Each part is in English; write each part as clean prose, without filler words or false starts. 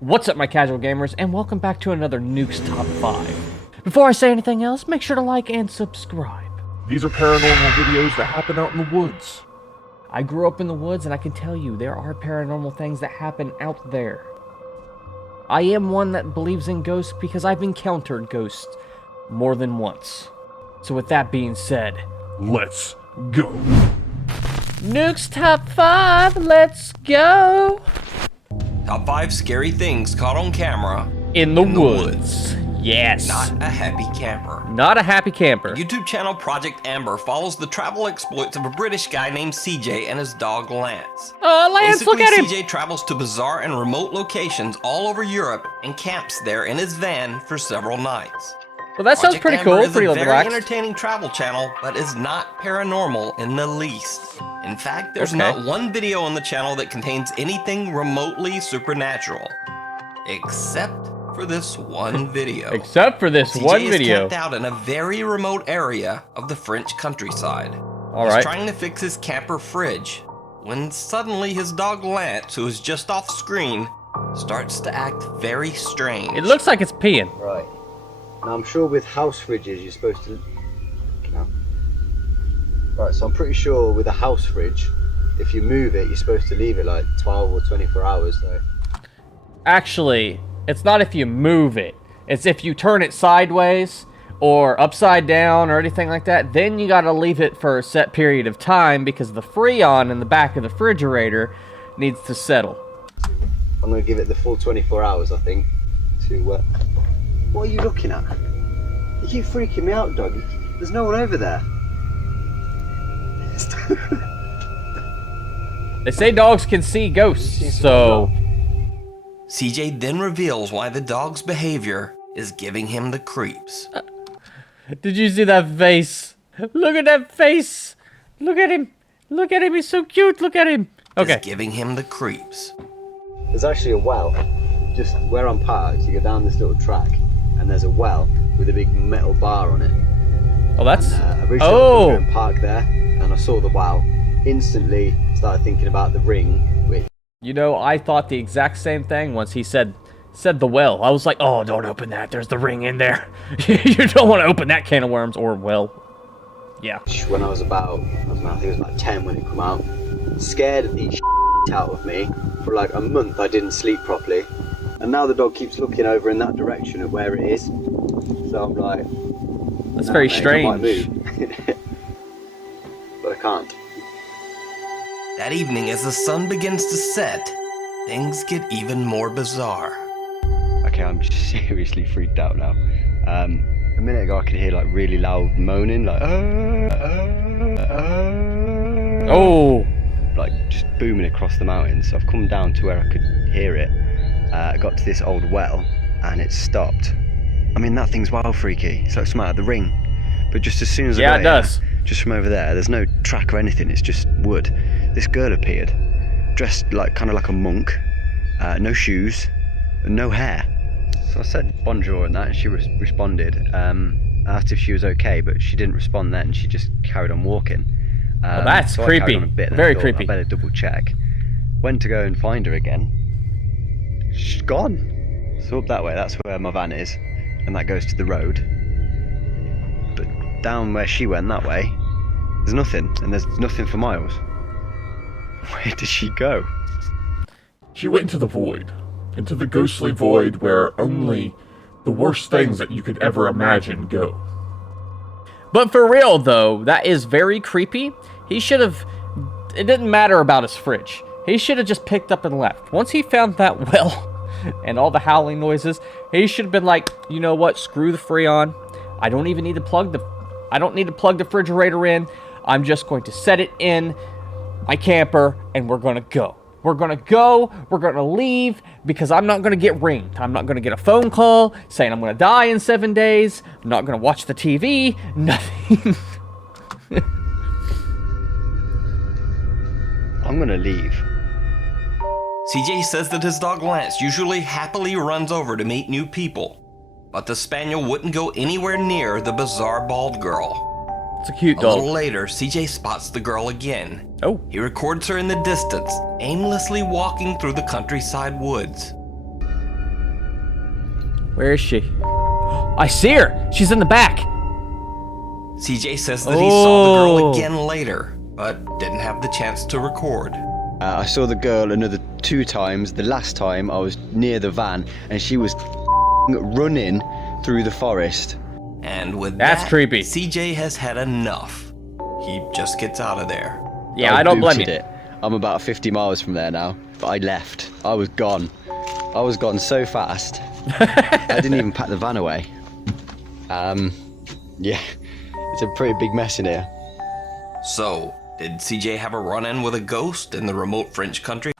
What's up, my casual gamers, and welcome back to another Nukes Top 5. Before I say anything else, make sure to like and subscribe. These are paranormal videos that happen out in the woods. I grew up in the woods, and I can tell you, there are paranormal things that happen out there. I am one that believes in ghosts because I've encountered ghosts more than once. So with that being said, Let's go. Nukes Top 5, let's go! Top 5 scary things caught on camera In the woods. Yes. Not a happy camper. Not a happy camper. YouTube channel Project Amber follows the travel exploits of a British guy named CJ and his dog Lance. Oh, Lance, Basically, look at him! CJ travels to bizarre and remote locations all over Europe and camps there in his van for several nights. Well, that sounds Project pretty Amber cool, is pretty a very relaxed. entertaining travel channel, but is not paranormal in the least. In fact, there's Okay. not one video on the channel that contains anything remotely supernatural. Except for this one video. Except for this CJ one is video. camped out in a very remote area of the French countryside. All He's right. trying to fix his camper fridge when suddenly his dog Lance, who is just off screen, starts to act very strange. It looks like it's peeing. Right. Now I'm sure with house fridges you're supposed to... No. Right, so I'm pretty sure with a house fridge, if you move it, you're supposed to leave it like 12 or 24 hours though. Actually, it's not if you move it. It's if you turn it sideways or upside down or anything like that, then you gotta leave it for a set period of time because the Freon in the back of the refrigerator needs to settle. I'm going to give it the full 24 hours, I think, to... What are you looking at? You keep freaking me out, dog. There's no one over there. They say dogs can see ghosts, so... CJ then reveals why the dog's behavior is giving him the creeps. Did you see that face? Look at that face! Look at him! Look at him, he's so cute, look at him! Okay. Is giving him the creeps. There's actually a well, just where I'm parked. You go down this little track, and there's a well with a big metal bar on it. Oh, that's... Originally I oh! was going to park there, and I saw the well. Instantly started thinking about the ring, which... You know, I thought the exact same thing once he said the well. I was like, oh, don't open that. There's the ring in there. You don't want to open that can of worms or well. Yeah. When I was about, I think it was about 10 when it came out, scared the out of me. For like a month I didn't sleep properly. And now the dog keeps looking over in that direction at where it is. So I'm like... That's "Nah, very mate, strange. I might move." But I can't. That evening, as the sun begins to set, things get even more bizarre. Okay, I'm seriously freaked out now. A minute ago I could hear like really loud moaning, like Oh! like just booming across the mountains. So I've come down to where I could hear it. I got to this old well and it stopped. I mean, that thing's wild freaky. It's like something out of the Ring. But just as soon as I got it does. here, just from over there, there's no track or anything, it's just wood. This girl appeared, dressed like kind of like a monk, no shoes, and no hair. So I said bonjour and that, and she responded. I asked if she was okay, but she didn't respond then. She just carried on walking. Well, that's so I creepy. carried on a bit, and Very I thought, creepy. I better double check. Went to go and find her again. She's gone. So up that way, that's where my van is, and that goes to the road. But down where she went that way, there's nothing, and there's nothing for miles. Where did she go? She went into the void. Into the ghostly void where only the worst things that you could ever imagine go. But for real, though, that is very creepy. He should have... It didn't matter about his fridge. He should have just picked up and left. Once he found that well and all the howling noises, he should have been like, you know what, screw the Freon. I don't even need to plug the... I don't need to plug the refrigerator in. I'm just going to set it in my camper, and we're going to go. We're going to go, we're going to leave, because I'm not going to get ringed. I'm not going to get a phone call saying I'm going to die in 7 days. I'm not going to watch the TV. Nothing. I'm gonna leave. CJ says that his dog Lance usually happily runs over to meet new people, but the spaniel wouldn't go anywhere near the bizarre bald girl. It's a cute A dog. little later, CJ spots the girl again. Oh. He records her in the distance, aimlessly walking through the countryside woods. Where is she? I see her! She's in the back! CJ says that he saw the girl again later, but didn't have the chance to record. I saw the girl another 2 times. The last time I was near the van and she was running through the forest. And with That's that, creepy. CJ has had enough. He just gets out of there. Yeah, I don't blame booted you. it. I'm about 50 miles from there now, but I left. I was gone. I was gone so fast. I didn't even pack the van away. Yeah, it's a pretty big mess in here. So, did CJ have a run-in with a ghost in the remote French country?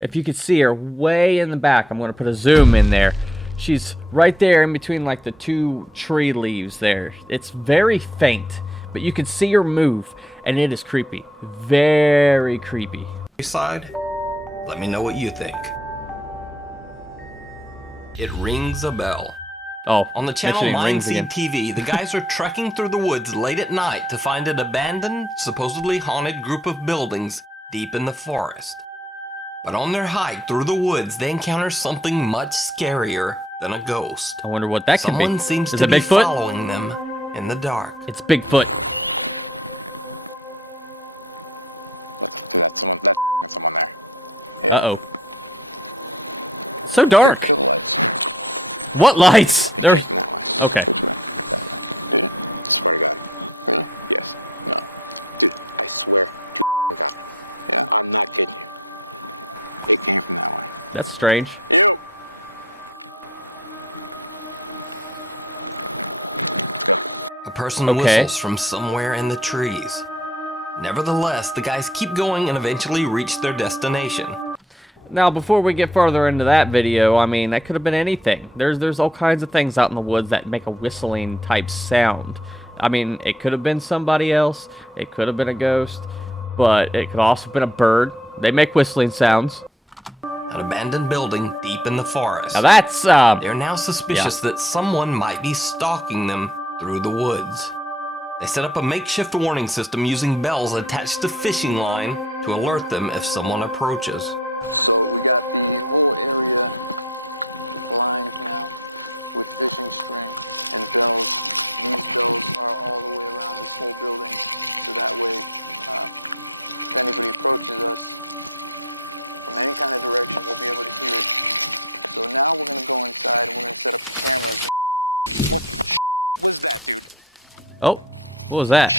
If you could see her way in the back, I'm going to put a zoom in there. She's right there in between like the 2 tree leaves there. It's very faint, but you can see her move, and it is creepy. Very creepy. Side? Let me know what you think. It rings a bell. Oh, On the channel mentioning 9 rings again. TV, the guys are trekking through the woods late at night to find an abandoned, supposedly haunted group of buildings deep in the forest. But on their hike through the woods, they encounter something much scarier than a ghost. I wonder what that could be. Someone seems Is to it be Bigfoot? following them in the dark. It's Bigfoot. Uh-oh. So dark. What lights? There's... Okay. That's strange. A person Okay. whistles from somewhere in the trees. Nevertheless, the guys keep going and eventually reach their destination. Now, before we get further into that video, I mean, that could have been anything. There's all kinds of things out in the woods that make a whistling type sound. I mean, it could have been somebody else. It could have been a ghost. But it could also have been a bird. They make whistling sounds. An abandoned building deep in the forest. Now that's, They're now suspicious that someone might be stalking them through the woods. They set up a makeshift warning system using bells attached to fishing line to alert them if someone approaches. oh, what was that?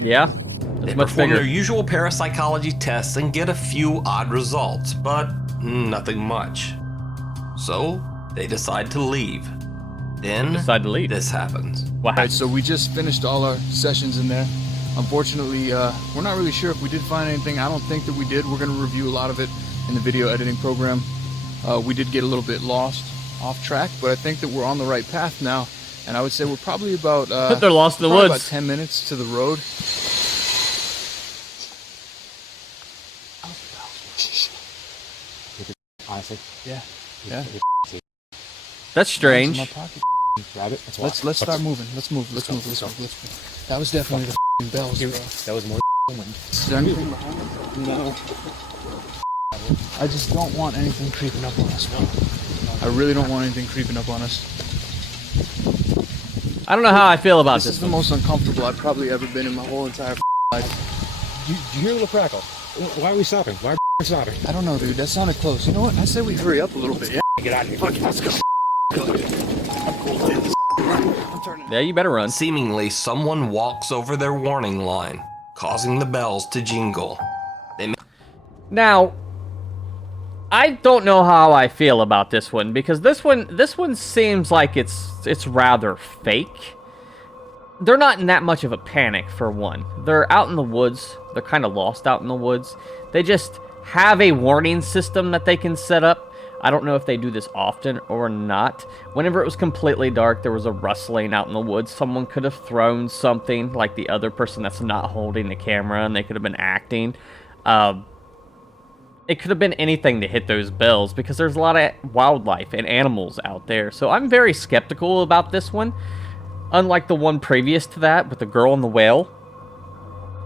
Yeah, They it's much perform bigger. their usual parapsychology tests and get a few odd results, but nothing much. So, they decide to leave. Then, Decide to leave. this happens. Wow. Alright, so we just finished all our sessions in there. Unfortunately, we're not really sure if we did find anything. I don't think that we did. We're going to review a lot of it in the video editing program. We did get a little bit lost off track, but I think that we're on the right path now. And I would say we're probably about They're lost in the probably woods. about 10 minutes to the road. Honestly, Yeah. Yeah. That's strange. In my pocket. grab it. Let's walk. Let's start moving. Let's move. Let's move. That was definitely the bells, bro. That was more wind. Is there anything behind it? No. I just don't want anything creeping up on us, bro. I really don't want anything creeping up on us. I don't know how I feel about This this. is the most uncomfortable I've probably ever been in my whole entire life. You hear a little crackle. Why are we stopping? Why are we stopping? I don't know, dude. That sounded close. You know what? I say we hurry up a little bit. Yeah. Get out of here. Fuck, let's go. Yeah, you better run. Seemingly, someone walks over their warning line, causing the bells to jingle. Now, I don't know how I feel about this one because this one seems like it's rather fake. They're not in that much of a panic for one. They're out in the woods. They're kind of lost out in the woods. They just have a warning system that they can set up. I don't know if they do this often or not. Whenever it was completely dark, there was a rustling out in the woods. Someone could have thrown something, like the other person that's not holding the camera, and they could have been acting. it could have been anything to hit those bells because there's a lot of wildlife and animals out there. So I'm very skeptical about this one. Unlike the one previous to that with the girl and the whale,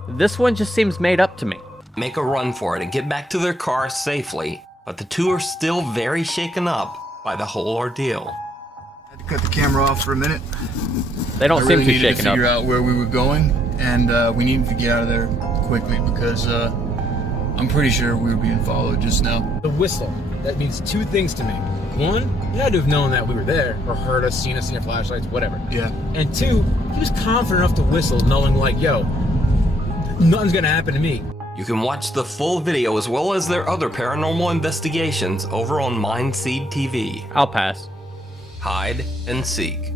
this one just seems made up to me. Make a run for it and get back to their car safely, but the two are still very shaken up by the whole ordeal. I had to cut the camera off for a minute. They don't seem too shaken up. I really needed to figure out where we were going, and we needed to get out of there quickly because I'm pretty sure we were being followed just now. The whistle. That means two things to me. One, he had to have known that we were there, or heard us, seen our flashlights, whatever. Yeah. And two, he was confident enough to whistle, knowing like, yo, nothing's gonna happen to me. You can watch the full video as well as their other paranormal investigations over on Mindseed TV. I'll pass. Hide and seek.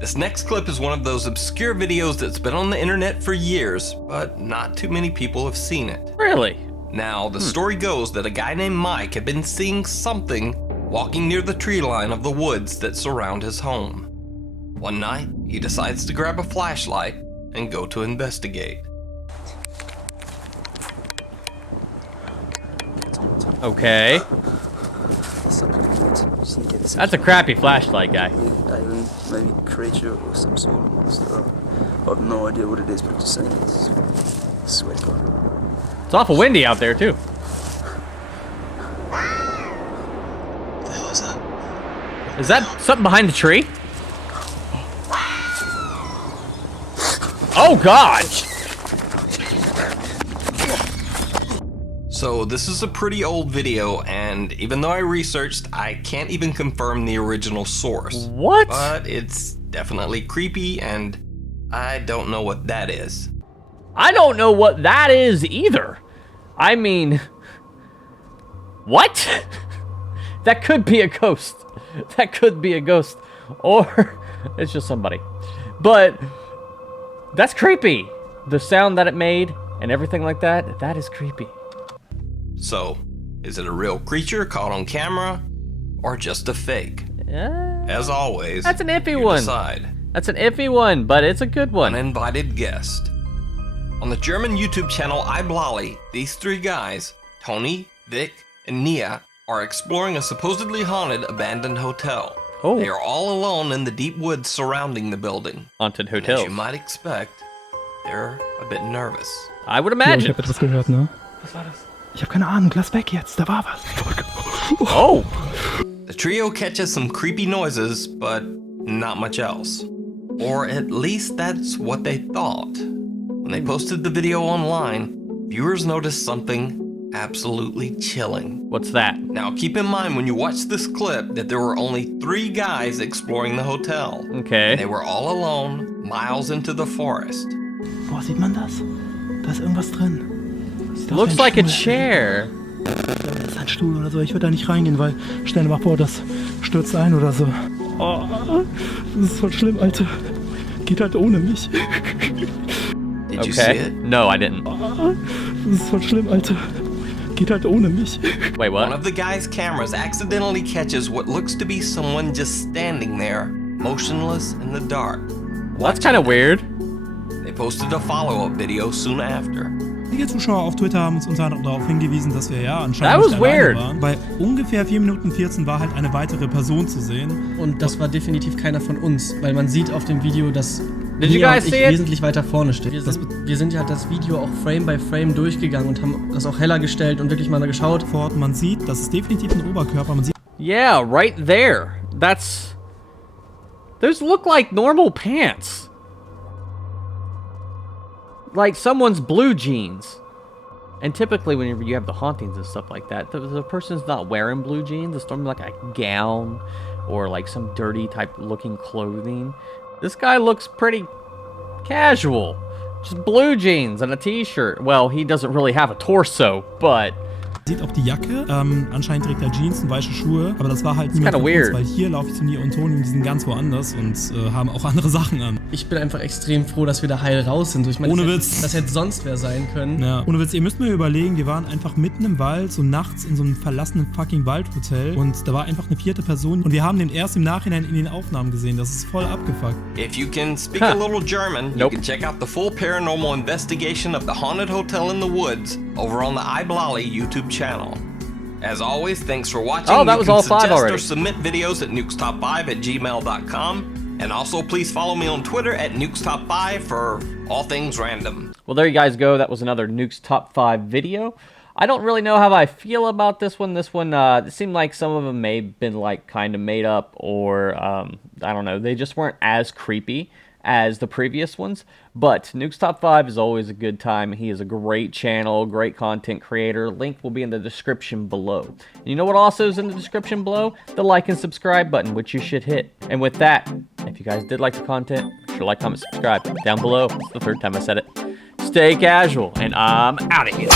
This next clip is one of those obscure videos that's been on the internet for years, but not too many people have seen it. Really? Now, the story goes that a guy named Mike had been seeing something walking near the tree line of the woods that surround his home. One night, he decides to grab a flashlight and go to investigate. Okay. That's a crappy flashlight, guy. Maybe creature or some sort of monster. I have no idea what it is, but just saying it's sweat God. It's awful windy out there, too. What the hell is that? Is that something behind the tree? Oh, God! So this is a pretty old video, and even though I researched, I can't even confirm the original source. What? But it's definitely creepy, and I don't know what that is. I don't know what that is either. I mean, what? That could be a ghost. That could be a ghost. Or it's just somebody. But that's creepy. The sound that it made and everything like that, that is creepy. So, is it a real creature caught on camera, or just a fake? As always, that's an iffy you one. decide. That's an iffy one, but it's a good one. Uninvited guest. On the German YouTube channel iBlolly, these three guys, Tony, Vic, and Nia, are exploring a supposedly haunted abandoned hotel. Oh. They are all alone in the deep woods surrounding the building. Haunted And hotel. as you might expect, they're a bit nervous. I would Jo, ich imagine. hab etwas gehört, ne? Was war das? Ich hab keine Ahnung, lass weg jetzt, da war was. Oh. The trio catches some creepy noises, but not much else. Or at least that's what they thought. When they posted the video online, viewers noticed something absolutely chilling. What's that? Now keep in mind when you watch this clip that there were only 3 guys exploring the hotel. Okay. And they were all alone, miles into the forest. Boah, sieht man das? Da ist irgendwas drin. Sieht aus Looks wie ein like a Stuhl. chair. Das ist ein Stuhl oder so. Ich würde da nicht reingehen, weil stell dir mal vor, das stürzt ein oder so. Oh, das ist voll schlimm, Alter. Geht halt ohne mich. Did you see Okay. it? No, I didn't. Das ist voll schlimm, Alter. Geht halt ohne mich. Wait, One what? of the guy's cameras accidentally catches what looks to be someone just standing there, motionless in the dark. That's kind of weird. They posted a follow-up video soon after. Einige Zuschauer auf Twitter haben uns unter anderem darauf hingewiesen, dass wir ja anscheinend That was nicht alleine weird. waren. Bei ungefähr 4 Minuten 14 war halt eine weitere Person zu sehen. Und das war definitiv keiner von uns, weil man sieht auf dem Video, dass Did you Nia guys und ich see it? wesentlich weiter vorne stehen. Wir sind ja das Video auch Frame by Frame durchgegangen und haben das auch heller gestellt und wirklich mal geschaut. Fort, man sieht, das ist definitiv ein Oberkörper. Man sieht Yeah, right there. That's... Those look like normal pants. Like someone's blue jeans. And typically when you have the hauntings and stuff like that, the person's not wearing blue jeans. It's normally like a gown or like some dirty type looking clothing. This guy looks pretty casual. Just blue jeans and a t-shirt. Well, he doesn't really have a torso, but... sieht auch die Jacke. Anscheinend trägt er Jeans und weiße Schuhe. Aber das war halt niemand kinda von uns, weird. weil hier laufe ich zu Nia und Toni und die sind ganz woanders und haben auch andere Sachen an. Ich bin einfach extrem froh, dass wir da heil raus sind. Ich meine, Ohne das Witz. Das hätte sonst wer sein können. Ja. Ohne Witz, ihr müsst mir überlegen, wir waren einfach mitten im Wald, so nachts in so einem verlassenen fucking Waldhotel und da war einfach eine 4. Person und wir haben den erst im Nachhinein in den Aufnahmen gesehen. Das ist voll abgefuckt. If you can speak a little German, you Nope. can check out the full paranormal investigation of the haunted hotel in the woods over on the iBlolly YouTube channel. As always, thanks for watching. Oh, that You was can all 5 suggest already. or submit videos at nukestop5@gmail.com. And also, please follow me on Twitter at nukestop5 for all things random. Well, there you guys go. That was another Nuke's Top 5 video. I don't really know how I feel about this one. This one, it seemed like some of them may have been, like, kind of made up, or, I don't know. They just weren't as creepy as the previous ones. But Nuke's Top 5 is always a good time. He is a great channel, great content creator. Link will be in the description below. And you know what also is in the description below? The like and subscribe button, which you should hit. And with that, if you guys did like the content, make sure to like, comment, subscribe. Down below, it's the 3rd time I said it. Stay casual, and I'm out of here.